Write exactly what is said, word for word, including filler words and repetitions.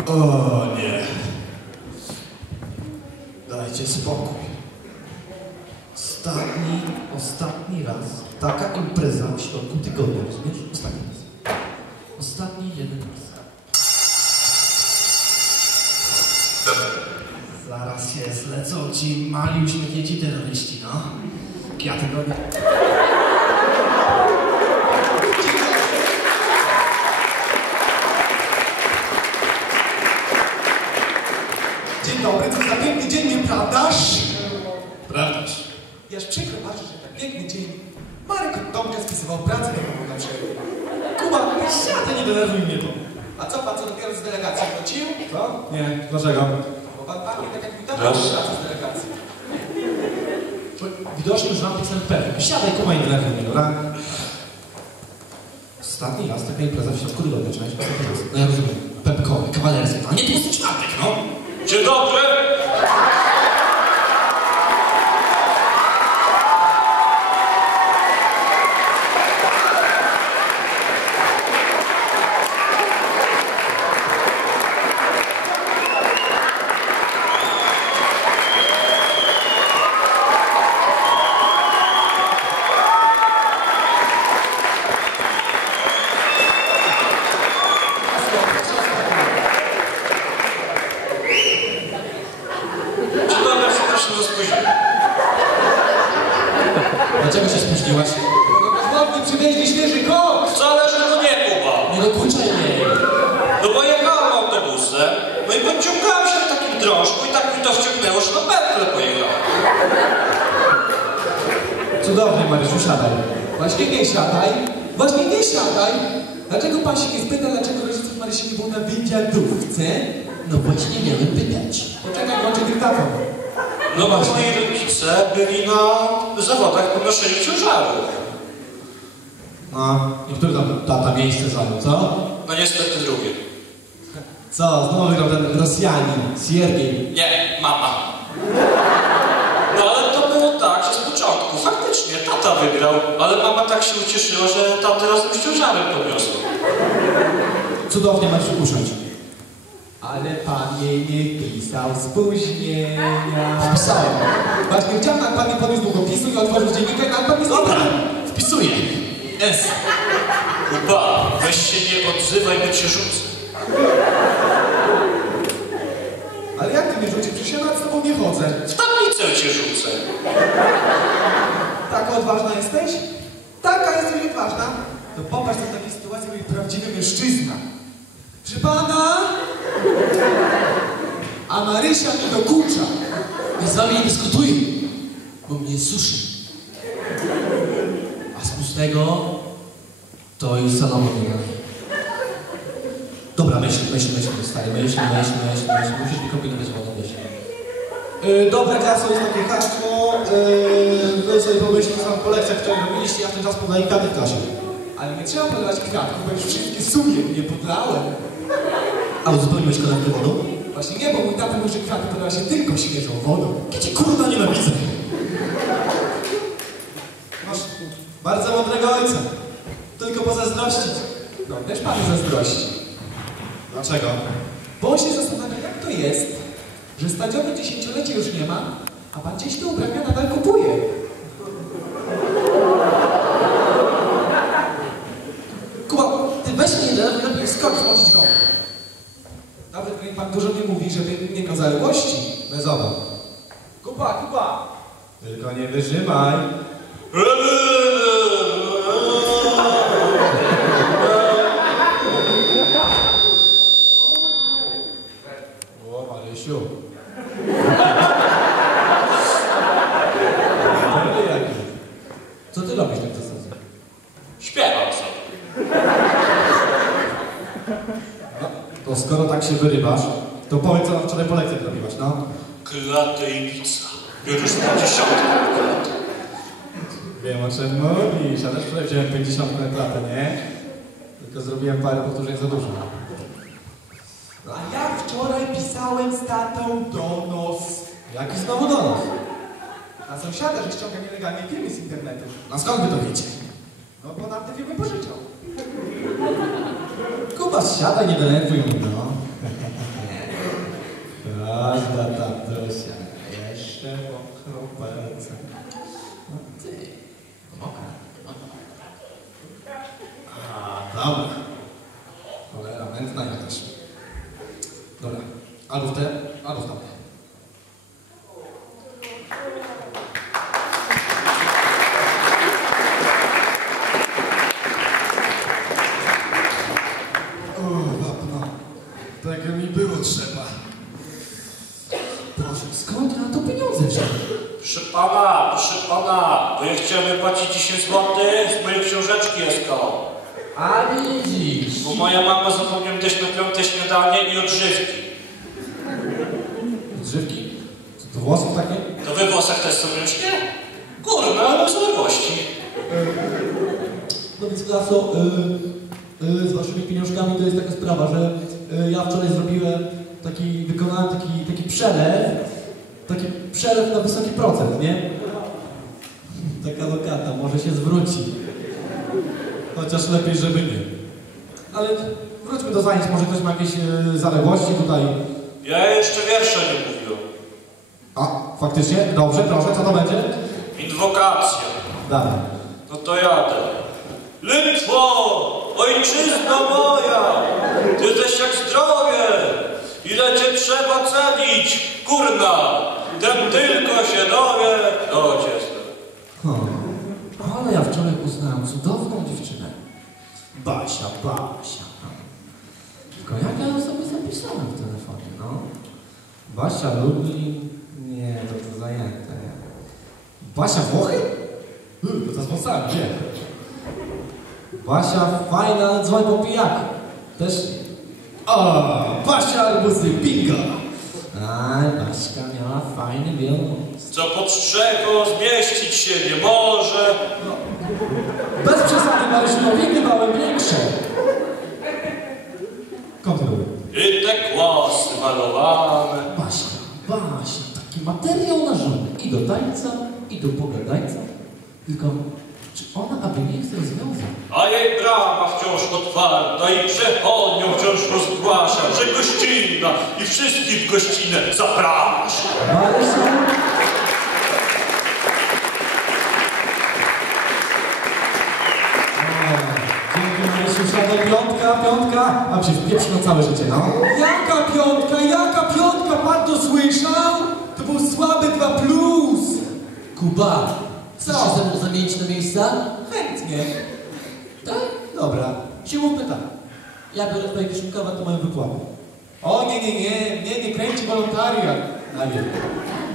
O nie. Dajcie spokój. Ostatni, ostatni raz. Taka impreza w środku tygodnia, rozumiesz? Ostatni raz. Ostatni jeden raz. Zaraz się zlecą ci mali uśmiechnięci terroryści, no. Ja tego nie... Dzień dobry, co za piękny dzień, nieprawdaż? Prawdaż. Jaż przykro masz, że tak piękny dzień Marek od Tomka spisywał pracę domową na przerwie. Kuba, Siadę, nie denerwuj mnie to. a co pan co dopiero z delegacji wrócił? Co? Nie, dlaczego? Bo pan pachnie tak jak mi tam Proszę. pracę z delegacji. Widocznie, że mam ten pewny. Siadaj, kuma i denerwuj mnie, dobra? Ostatni raz taka impreza w środku tygodnia, trzeba mieć ostatni raz. No ja rozumiem. Pepkowy, kawalerski, a nie tłusty czwartek, no. Dzień dobry! Dlaczego się spóźniłaś? No dosłownie przywieźli świeży kot! Wcale, że to nie Kuba. Nie dokuczaj mnie. No bo jechałem autobusem, no i podciągałem się na takim drążku i tak mi to wciągnęło, że na pętlę pojechałem. Cudownie, Marysiu, siadaj. Właśnie nie siadaj, właśnie nie siadaj! Dlaczego pan się nie spyta, dlaczego rodziców Marysi nie było na wywiadówce? No właśnie miałem pytać. Poczekaj, włączę dyktafon. No bo moi rodzice byli na zawodach podnoszenia ciężarów. A, i który tam tata miejsce zajął, co? No niestety drugie. Co, znowu wygrał ten Rosjanin, Siergiej. Nie, mama. No ale to było tak, że z początku faktycznie tata wygrał, ale mama tak się ucieszyła, że tatę razem z ciężarem podniosła. Cudownie, Marysiu, usiądź. Ale pan jej nie pisał spóźnienia. Wpisałem. Właśnie chciałem, jak pan nie podniósł długopisu i otworzył dziennikarz, jak pan nie Dobra, spytał. wpisuję. S. Kuba, weź się nie odzywaj, bo cię rzucę. Ale jak ty mnie rzucisz? Przecież ja nad sobą nie chodzę. W tablicę cię rzucę. Taka odważna jesteś? Taka jesteś odważna? To popatrz, co w takiej sytuacji robi prawdziwy mężczyzna. Proszę pana? A Marysia mi dokucza. Ja z wami nie dyskutuję, bo mnie suszy. A z pustego to już Salomon nie da. Dobra, myśl, myśl, myśl, stary, myśl, myśl, myśl, myśl. Musisz mi kombinować wodą, myśl. Yy, dobra, klaso, jest takie hasło. Yy, wy sobie pomyślcie, co wam po lekcjach wczoraj robiliście, ja w ten czas podaję kwiaty w klasie. Ale nie trzeba podać kwiatków, bo już wszystkie sumiennie podlałem. A uzupełniłeś kolekcję wodą? Właśnie nie, bo mój tata mówi, że kwiaty podawa się tylko świeżą wodą. Ja cię kurwa nienawidzę. Masz bardzo mądrego ojca. Tylko pozazdrościć. No, też panu zazdrości. Dlaczego? Bo on się zastanawia, jak to jest, że stadionu dziesięciolecie już nie ma, a pan gdzieś te ubrania nadal kupuje. Kuba, ty weź mnie jeden, lepiej skocz, zmoczyć go. Nawet gdy pan dużo nie mówi, żeby nie go zaległości. Bez obaw. Kuba, Kuba! Tylko nie wyżymaj. O, Marysiu. Co ty robisz tak w zasadzie? Śpiewam sobie. No, to skoro tak się wyrywasz, to powiedz, co nam wczoraj po lekcjach robiłaś, no? Klatę i pizza. Już na dziesiątkę. Wiem, o czym mówisz. Ja też wczoraj wziąłem pięćdziesiąt na klatę, nie? Tylko zrobiłem parę powtórzeń za dużo. A ja wczoraj pisałem z tatą donos. Jaki znowu do nas? Na sąsiada, że ściąga nielegalnie filmy z internetu. A skąd wy to wiecie? No bo nam te filmy pożyczał. Kuba, siadaj, nie denerwuj mnie, no. jazda, tatusia. Jeszcze mokrą palce. No ty, mokra. A, dobra. Cholera, mętna jakaś. Dobra, albo w te, albo w tamte. O, wapno. Tak mi było trzeba. Boże, skąd ja na to pieniądze wziąłem? Proszę pana, proszę pana, bo ja chciałem wypłacić dziesięć złotych z mojej książeczki S K O. A widzisz. Bo moja mama zapomniała mi dać na piąte śniadanie i odżywki. Odżywki? To włosów takie? To we włosach też są ręcznie? Kurwa, ale bez zaległości. No więc Klaso, y, y, z waszymi pieniążkami to jest taka sprawa, że y, ja wczoraj zrobiłem taki, wykonałem taki, taki przelew, taki przelew na wysoki procent, nie? Taka lokata, może się zwróci. Chociaż lepiej, żeby nie. Ale wróćmy do zajęć, może ktoś ma jakieś y, zaległości tutaj. Ja jeszcze wiersza nie mówiłem. A, faktycznie? Dobrze, proszę, co to będzie? Inwokacja. Dawaj. No to jadę. Litwo, ojczyzno moja, ty jesteś jak zdrowie, ile cię trzeba cenić, kurna, ten tylko się dowie, to cię zna. Hmm. Ale ja wczoraj poznałem cudowną dziewczynę. Basia, Basia. Tylko jak ja ją sobie zapisałem w telefonie, no? Basia lubi... Nie, to to zajęte. Basia Włochy? Hmm, to zasponsałem, nie. Basia fajna, ale dzwoń po pijaku. Też nie. O, Basia Arbusy, bingo! Aj, Baśka miała fajny wielomóc. Co pod strzechą zmieścić się nie może. No. Bez przesady, Marysiu, no windy małe większe. Kontynuuj. I te kłosy malowane. Basia, Basia, taki materiał na żonę. I do tańca, i do pogadańca. Tylko, czy ona aby nie chce rozwiązać? A jej brama wciąż otwarta i przechodnią wciąż rozgłasza, że gościnna i wszystkich w gościnę zaprasza. Marysiu? Dzięki, Marysiu, siadaj, piątka, piątka. A się wpieprz na całe życie, no. Jaka piątka, jaka piątka, pan to słyszał? To był słaby dwa plus. Kuba, Co? chcesz się ze mną zamienić na miejsca? Chętnie. Tak? Dobra. Się mówmy tak. Ja biorę twoje kieszonkowe, to moją wypłatę. O nie, nie, nie, nie, nie kręci wolontariat. Najpierw.